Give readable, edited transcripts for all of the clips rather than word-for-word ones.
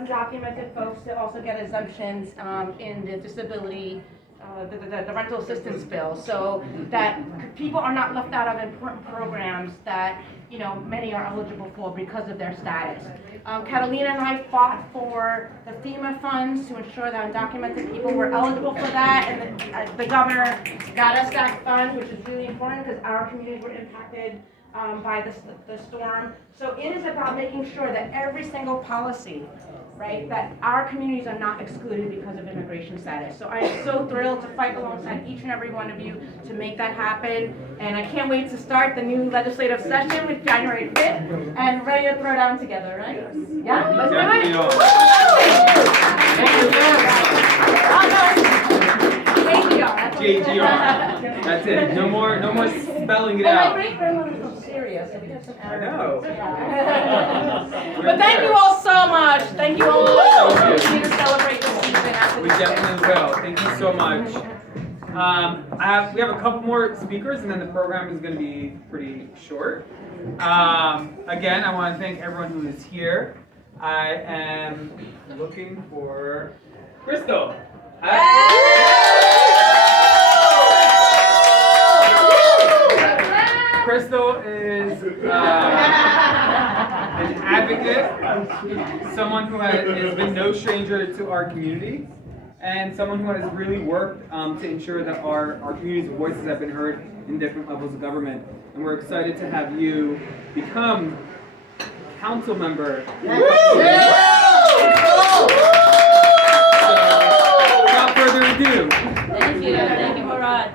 undocumented folks to also get exemptions in the disability, the rental assistance bill, so that people are not left out of important programs that many are eligible for because of their status. Catalina and I fought for the FEMA funds to ensure that undocumented people were eligible for that, and the governor got us that fund, which is really important because our communities were impacted by the storm. So it is about making sure that every single policy, right, that our communities are not excluded because of immigration status. So I am so thrilled to fight alongside each and every one of you to make that happen. And I can't wait to start the new legislative session with January 5th and ready to throw down together, right? Yeah, let's do it. JGR. That's it. No more spelling it And out. my great grandmother was serious, so we have some I know. But thank you all so much. Thank you all. We need to celebrate this season. We definitely will. Thank you so much. We have a couple more speakers, and then the program is going to be pretty short. Again, I want to thank everyone who is here. I am looking for Crystal. Crystal is an advocate, someone who has been no stranger to our community, and someone who has really worked to ensure that our community's voices have been heard in different levels of government. And we're excited to have you become council member. So, without further ado. Thank you, Murad.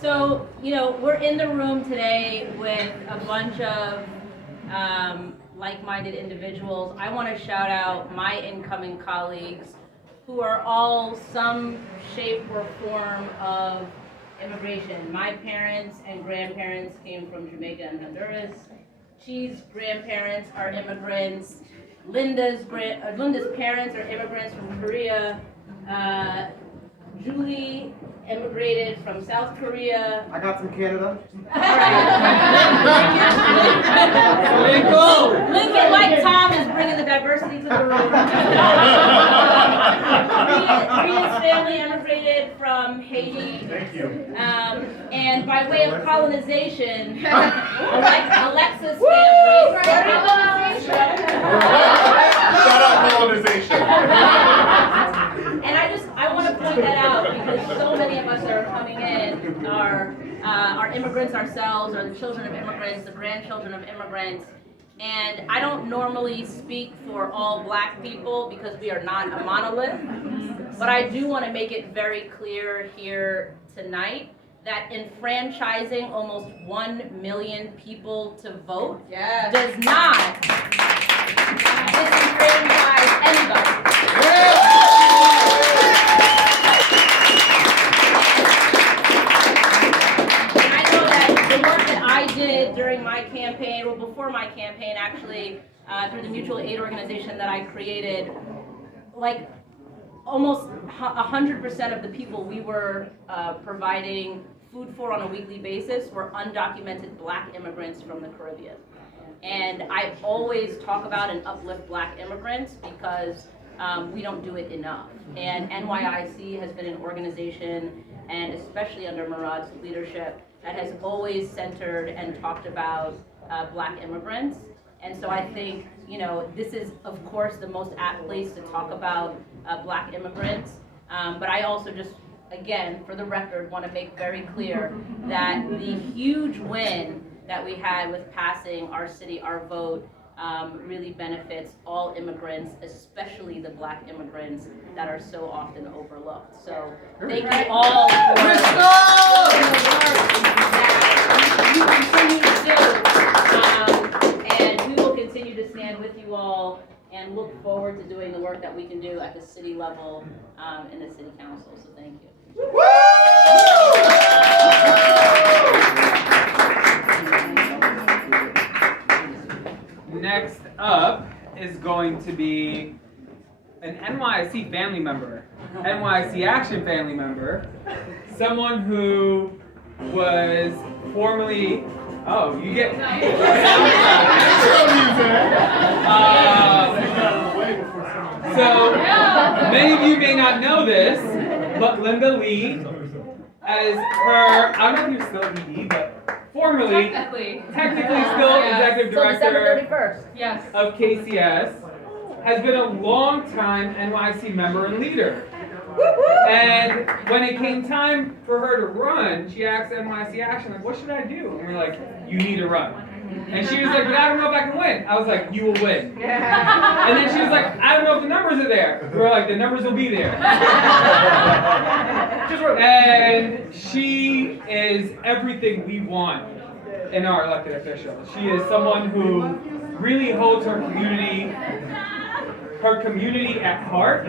So, we're in the room today with a bunch of like-minded individuals. I want to shout out my incoming colleagues who are all some shape or form of immigration. My parents and grandparents came from Jamaica and Honduras. Chi's grandparents are immigrants. Linda's parents are immigrants from Korea. Julie immigrated from South Korea. I got from Canada. Lincoln, like Tom, is bringing the diversity to the room. Ria's family immigrated from Haiti. Thank you. And by way of colonization, Alexa's family. Shout out colonization. And I want to point that out because so many of us that are coming in are immigrants ourselves, or the children of immigrants, the grandchildren of immigrants. And I don't normally speak for all black people because we are not a monolith, but I do want to make it very clear here tonight that enfranchising almost 1 million people to vote does not disenfranchise anybody. During my campaign, well, before my campaign, actually, through the mutual aid organization that I created, like almost 100% of the people we were providing food for on a weekly basis were undocumented black immigrants from the Caribbean. And I always talk about and uplift black immigrants because we don't do it enough. And NYIC has been an organization, and especially under Murad's leadership, that has always centered and talked about black immigrants. And so I think, this is, of course, the most apt place to talk about black immigrants. But I also just, again, for the record, want to make very clear that the huge win that we had with passing our city, our vote, really benefits all immigrants, especially the black immigrants that are so often overlooked. So thank you all for the work that you continue to do. And we will continue to stand with you all and look forward to doing the work that we can do at the city level in the city council. So thank you. Next up is going to be an NYC family member, NYC Action family member, someone who was formerly, oh, you get, So, many of you may not know this, but Linda Lee, as her, I don't know if you're still ED, but formerly, technically still executive director Yes. of KCS, has been a long time NYC member and leader. And when it came time for her to run, she asked NYC Action, like, what should I do? And we're like, you need to run. And she was like, but I don't know if I can win. I was like, you will win. And then she was like, I don't know if the numbers are there. We were like, the numbers will be there. And she is everything we want in our elected officials. She is someone who really holds her community at heart.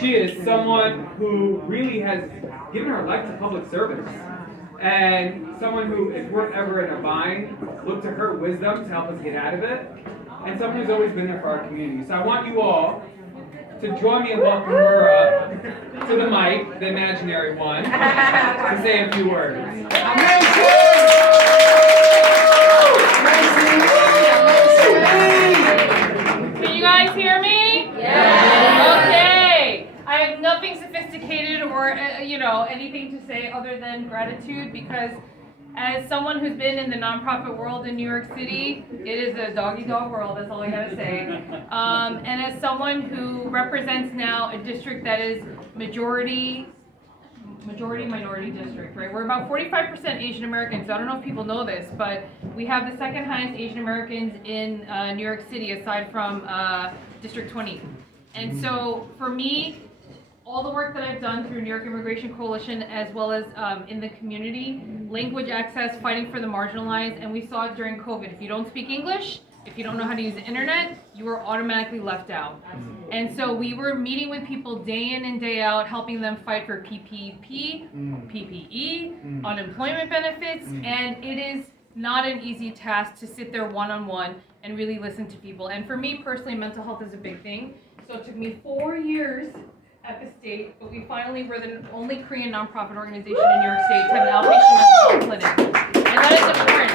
She is someone who really has given her life to public service. And someone who, if we're ever in a bind, look to her wisdom to help us get out of it. And someone who's always been there for our community. So I want you all to join me in welcoming her up to the mic, the imaginary one, to say a few words. Can you guys hear me? Yeah. Okay. I have nothing sophisticated or anything to say other than gratitude, because as someone who's been in the nonprofit world in New York City, it is a dog-eat-dog world, that's all I gotta say. And as someone who represents now a district that is majority minority district, right? We're about 45% Asian Americans. I don't know if people know this, but we have the second highest Asian Americans in New York City, aside from District 20. And so for me, all the work that I've done through New York Immigration Coalition, as well as in the community, language access, fighting for the marginalized, and we saw it during COVID. If you don't speak English, if you don't know how to use the internet, you are automatically left out. And so we were meeting with people day in and day out, helping them fight for PPP, PPE, unemployment benefits, and it is not an easy task to sit there one-on-one and really listen to people. And for me personally, mental health is a big thing. So it took me 4 years at the state, but we finally were the only Korean nonprofit organization in New York State to have an outpatient mental health clinic. And that is important.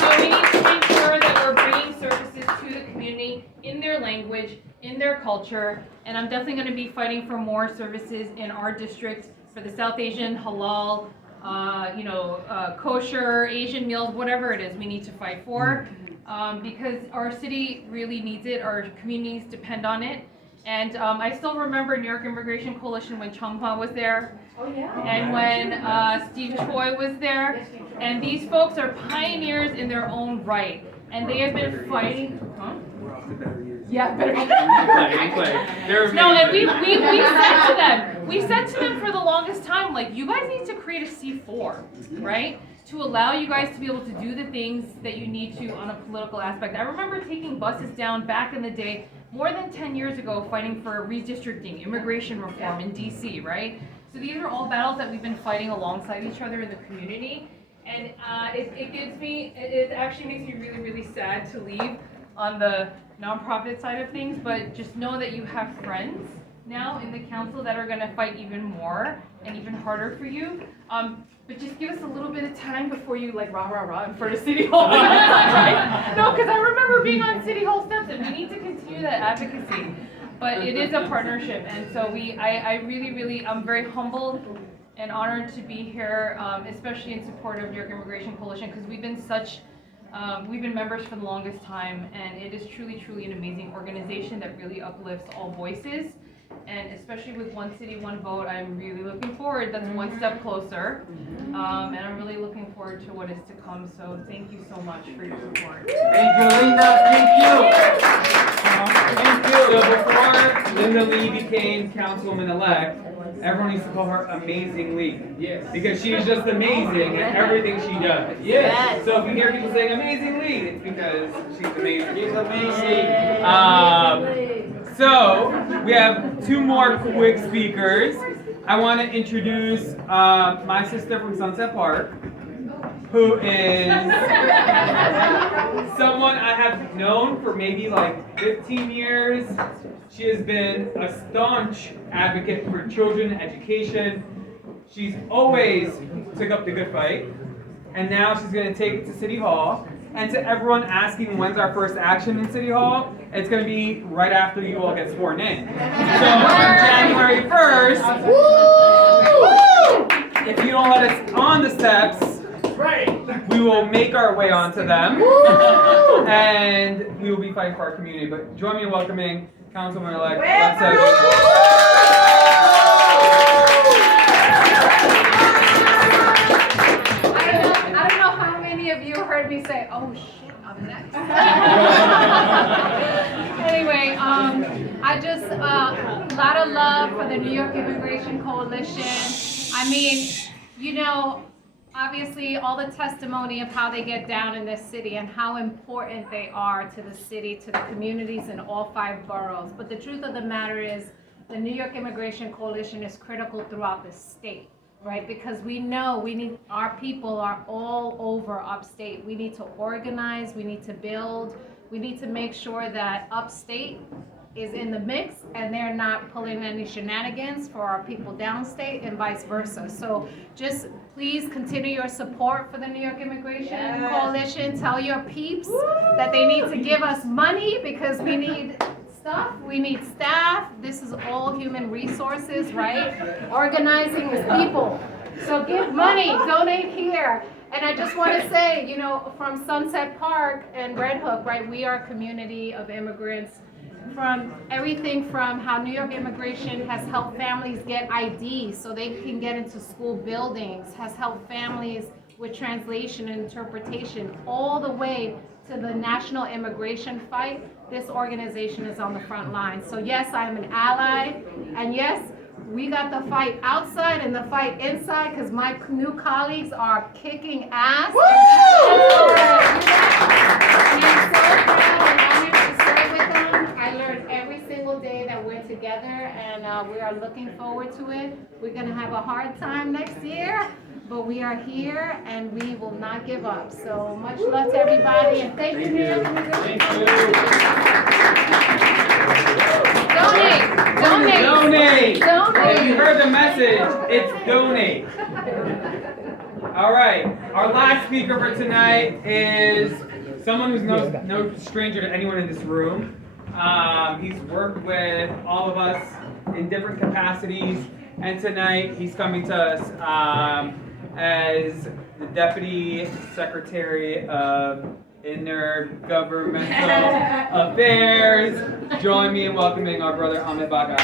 So we need to make sure that we're bringing services to the community in their language, in their culture, and I'm definitely going to be fighting for more services in our district for the South Asian, halal, kosher, Asian meals, whatever it is we need to fight for, because our city really needs it, our communities depend on it. And I still remember New York Immigration Coalition when Chung Hwa was there, and when Steve Choi was there, and these folks are pioneers in their own right, and they have been fighting. Huh? Yeah, better. No, and we said to them for the longest time, like, you guys need to create a C4, right? To allow you guys to be able to do the things that you need to on a political aspect. I remember taking buses down back in the day, more than 10 years ago, fighting for redistricting, immigration reform in DC, right? So these are all battles that we've been fighting alongside each other in the community. And it actually makes me really, really sad to leave on the nonprofit side of things, but just know that you have friends now in the council that are gonna fight even more and even harder for you. But just give us a little bit of time before you like rah in front of City Hall. Right? No, because I remember being on City Hall steps, and we need to continue that advocacy. But it is a partnership, and so I really, I'm very humbled and honored to be here, especially in support of New York Immigration Coalition, because we've been members for the longest time, and it is truly an amazing organization that really uplifts all voices. And especially with One City, One Vote, I'm really looking forward. That's one step closer. And I'm really looking forward to what is to come. So thank you so much for your support. Thank you, Linda. Thank you. Thank you. So before Linda Lee became councilwoman-elect, everyone used to call her Amazing Lee. Yes. Because she's just amazing at everything she does. Yes. So if you hear people saying Amazing Lee, it's because she's amazing. She's amazing. So we have two more quick speakers. I want to introduce my sister from Sunset Park, who is someone I have known for maybe like 15 years. She has been a staunch advocate for children education. She's always took up the good fight, and now she's going to take it to City Hall. And to everyone asking when's our first action in City Hall, it's going to be right after you all get sworn in. So on January 1st, if you don't let us on the steps, we will make our way onto them, and we will be fighting for our community. But join me in welcoming Councilman-elect Alexa. I don't know how many of you heard me say, "Oh shit, I'm next." Anyway, I just a lot of love for the New York Immigration Coalition. I mean, you know, obviously all the testimony of how they get down in this city and how important they are to the city, to the communities in all 5 boroughs. But the truth of the matter is, the New York Immigration Coalition is critical throughout the state, right? Because we know our people are all over upstate. We need to organize, we need to build, we need to make sure that upstate is in the mix and they're not pulling any shenanigans for our people downstate and vice versa. So just please continue your support for the New York Immigration Coalition. Tell your peeps that they need to give us money because we need stuff, we need staff. This is all human resources, right? Organizing is people. So give money, donate here. And I just want to say, you know, from Sunset Park and Red Hook, right, we are a community of immigrants. From everything from how New York Immigration has helped families get ID so they can get into school buildings, has helped families with translation and interpretation, all the way to the national immigration fight. This organization is on the front line. So yes, I'm an ally, and yes, we got the fight outside and the fight inside because my new colleagues are kicking ass. I'm so proud and honored to serve with them. I learn every single day that we're together, and we are looking forward to it. We're going to have a hard time next year, but we are here and we will not give up. So much love to everybody, and thank you, New York Immigration Coalition. Donate! Donate! Donate! Donate! If you heard the message, it's donate. All right, our last speaker for tonight is someone who's no stranger to anyone in this room. He's worked with all of us in different capacities, and tonight he's coming to us as the Deputy Secretary of Intergovernmental Affairs. Join me in welcoming our brother Ahmed Baga.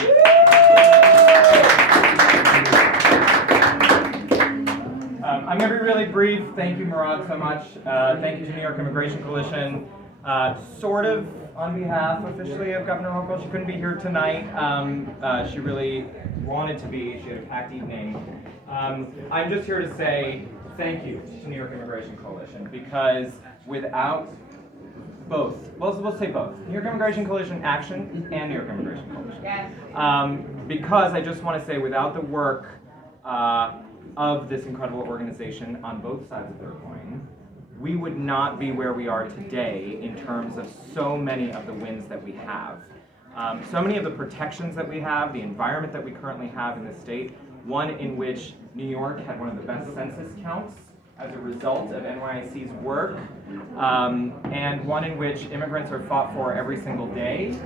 I'm going to be really brief. Thank you, Murad, so much. Thank you to New York Immigration Coalition. Sort of on behalf officially of Governor Hochul. She couldn't be here tonight. She really wanted to be. She had a packed evening. I'm just here to say thank you to New York Immigration Coalition, because without both, we'll say both, New York Immigration Coalition Action and New York Immigration Coalition. Yes. Because I just want to say, without the work of this incredible organization on both sides of their coin, we would not be where we are today in terms of so many of the wins that we have. So many of the protections that we have, the environment that we currently have in the state, one in which New York had one of the best census counts as a result of NYIC's work, and one in which immigrants are fought for every single day